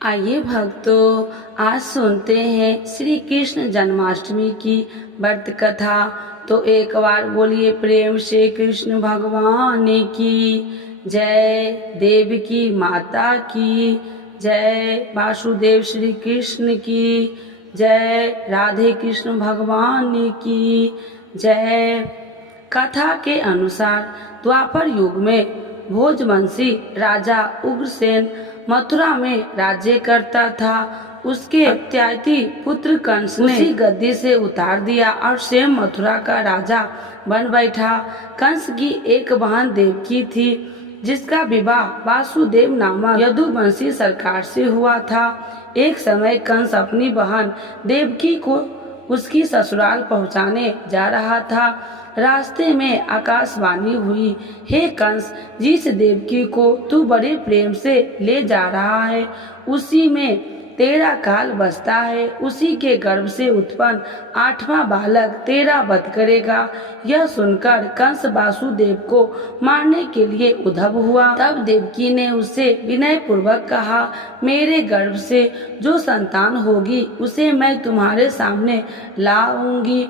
आइए भक्तों, आज सुनते हैं श्री कृष्ण जन्माष्टमी की व्रत कथा। तो एक बार बोलिए प्रेम से कृष्ण भगवान की जय। देव की माता की जय। वासुदेव श्री कृष्ण की जय। राधे कृष्ण भगवान की जय। कथा के अनुसार द्वापर युग में भोजवंशी राजा उग्रसेन मथुरा में राज्य करता था। उसके अत्यायती पुत्र कंस ने उसी गद्दी से उतार दिया और स्वयं मथुरा का राजा बन बैठा। कंस की एक बहन देवकी थी, जिसका विवाह वासुदेव नामक यदुवंशी सरकार से हुआ था। एक समय कंस अपनी बहन देवकी को उसकी ससुराल पहुंचाने जा रहा था। रास्ते में आकाशवाणी हुई, हे कंस, जिस देवकी को तू बड़े प्रेम से ले जा रहा है, उसी में तेरा काल बसता है। उसी के गर्भ से उत्पन्न 8वां बालक तेरा वध करेगा। यह सुनकर कंस वासुदेव को मारने के लिए उद्धव हुआ। तब देवकी ने उससे विनय पूर्वक कहा, मेरे गर्भ से जो संतान होगी उसे मैं तुम्हारे सामने लाऊंगी।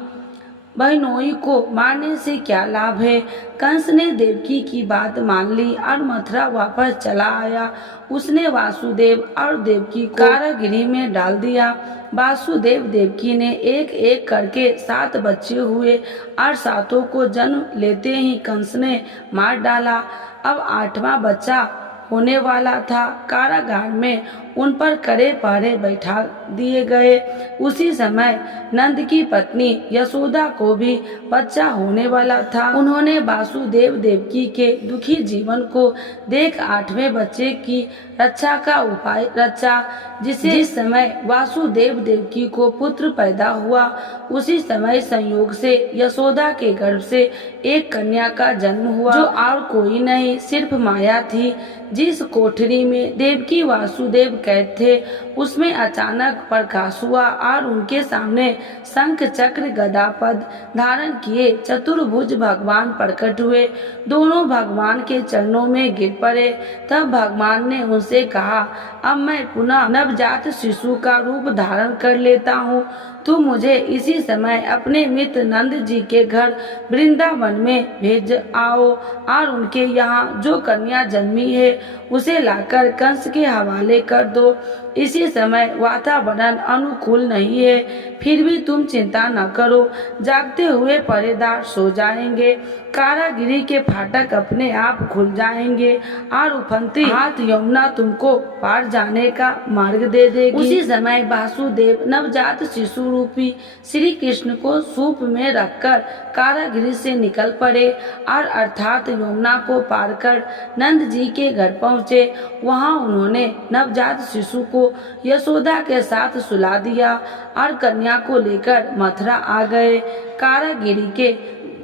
बहनोई को मारने से क्या लाभ है। कंस ने देवकी की बात मान ली और मथुरा वापस चला आया। उसने वासुदेव और देवकी को कारागृह में डाल दिया। वासुदेव देवकी ने एक एक करके 7 बच्चे हुए और 7 को जन्म लेते ही कंस ने मार डाला। अब 8वां बच्चा होने वाला था। कारागार में उन पर कड़े पहरे बैठा दिए गए। उसी समय नंद की पत्नी यशोदा को भी बच्चा होने वाला था। उन्होंने वासुदेव देवकी के दुखी जीवन को देख 8वें बच्चे की रक्षा का उपाय रचा। जिस समय वासुदेव देवकी को पुत्र पैदा हुआ, उसी समय संयोग से यशोदा के गर्भ से एक कन्या का जन्म हुआ, जो और कोई नहीं सिर्फ माया थी। जिस कोठरी में देवकी वासुदेव कैद थे, उसमें अचानक प्रकाश हुआ और उनके सामने शंख चक्र गदा पद धारण किए चतुर्भुज भगवान प्रकट हुए। दोनों भगवान के चरणों में गिर पड़े। तब भगवान ने उनसे कहा, अब मैं पुनः नवजात शिशु का रूप धारण कर लेता हूँ। तुम मुझे इसी समय अपने मित्र नंद जी के घर वृंदावन में भेज आओ और उनके यहाँ जो कन्या जन्मी है उसे लाकर कंस के हवाले कर दो। इसी समय वातावरण अनुकूल नहीं है, फिर भी तुम चिंता न करो, जागते हुए पहरेदार सो जाएंगे। कारागृह के फाटक अपने आप खुल जाएंगे और उफनती हाथ यमुना तुमको पार जाने का मार्ग दे देगी। उसी समय वासुदेव नवजात शिशु रूपी श्री कृष्ण को सूप में रखकर कारागृह से निकल पड़े और अर्थात यमुना को पार कर नंद जी के घर पहुँचे। वहाँ उन्होंने नवजात शिशु को यशोदा के साथ सुला दिया और कन्या को लेकर मथुरा आ गए। कारागृह के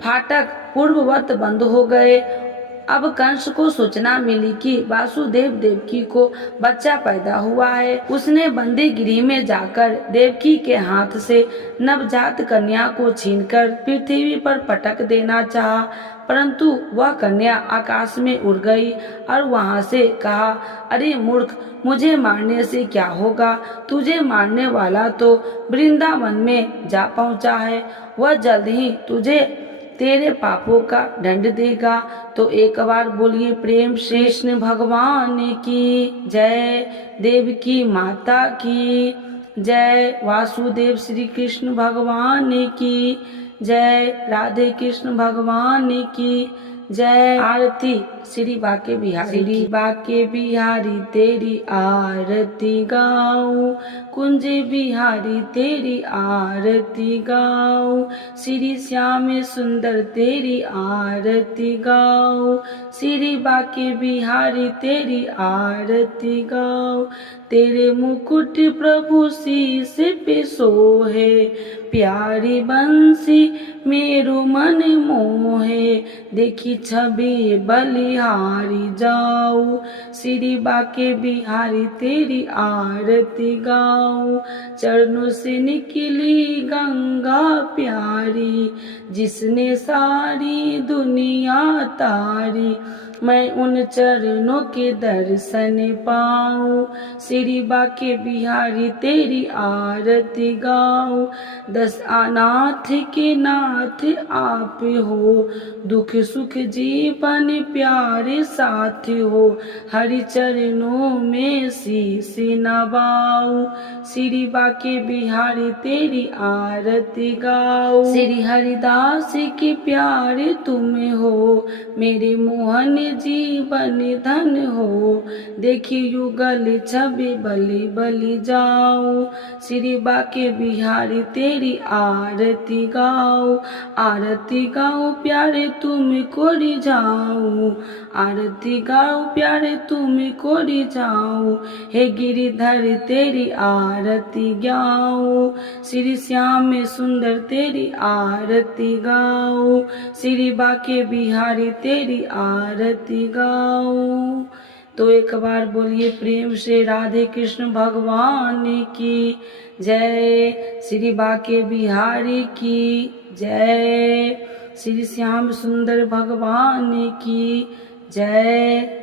फाटक पूर्ववत बंद हो गए। अब कंस को सूचना मिली कि वासुदेव देवकी को बच्चा पैदा हुआ है। उसने बंदी गृह में जाकर देवकी के हाथ से नवजात कन्या को छीनकर पृथ्वी पर पटक देना चाहा, परंतु वह कन्या आकाश में उड़ गई और वहां से कहा, अरे मूर्ख, मुझे मारने से क्या होगा। तुझे मारने वाला तो वृंदावन में जा पहुंचा है। वह जल्द ही तुझे तेरे पापों का दंड देगा। तो एक बार बोलिए प्रेम से कृष्ण भगवान की जय। देव की माता की जय। वासुदेव श्री कृष्ण भगवान की जय। राधे कृष्ण भगवान की जय। आरती श्री बाके बिहारी। श्री बाके बिहारी तेरी आरती गाऊं, कुंज बिहारी तेरी आरती गाऊं, श्री श्याम सुंदर तेरी आरती गाऊं, श्री बाके बिहारी तेरी आरती गाऊं। तेरे मुकुट प्रभु शीश पे सोहे, प्यारी बंसी मेरो मन मोहे, देखी छवि बलिहारी जाऊं, श्री बाके बिहारी तेरी आरती गाऊं। चरणों से निकली गंगा प्यारी, जिसने सारी दुनिया तारी, मैं उन चरणों के दर्शन पाऊं। श्री बाके बिहारी तेरी आरती गाऊं। दस अनाथ के नाथ आप हो, दुख सुख जीवन प्यारे साथ हो। हरि चरणों में शीश नवाऊं। श्री बाके बिहारी तेरी आरती गाऊं। श्री हरिदास के प्यारे तुम हो, मेरे मोहन जीवन धन हो। देखी युगल छवि बलि बलि जाऊं। श्री बाके बिहारी तेरी आरती गाऊं। आरती गाऊं प्यारे तुमको रिझाऊं। आरती गाऊं प्यारे तुमको रिझाऊं। हे गिरिधर तेरी आरती गाऊं। श्री श्याम सुंदर तेरी आरती गाऊं। श्री बाके बिहारी तेरी आरती गाऊं। तो एक बार बोलिए प्रेम से राधे कृष्ण भगवान की जय। श्री बाके बिहारी की जय। श्री श्याम सुंदर भगवान की जय।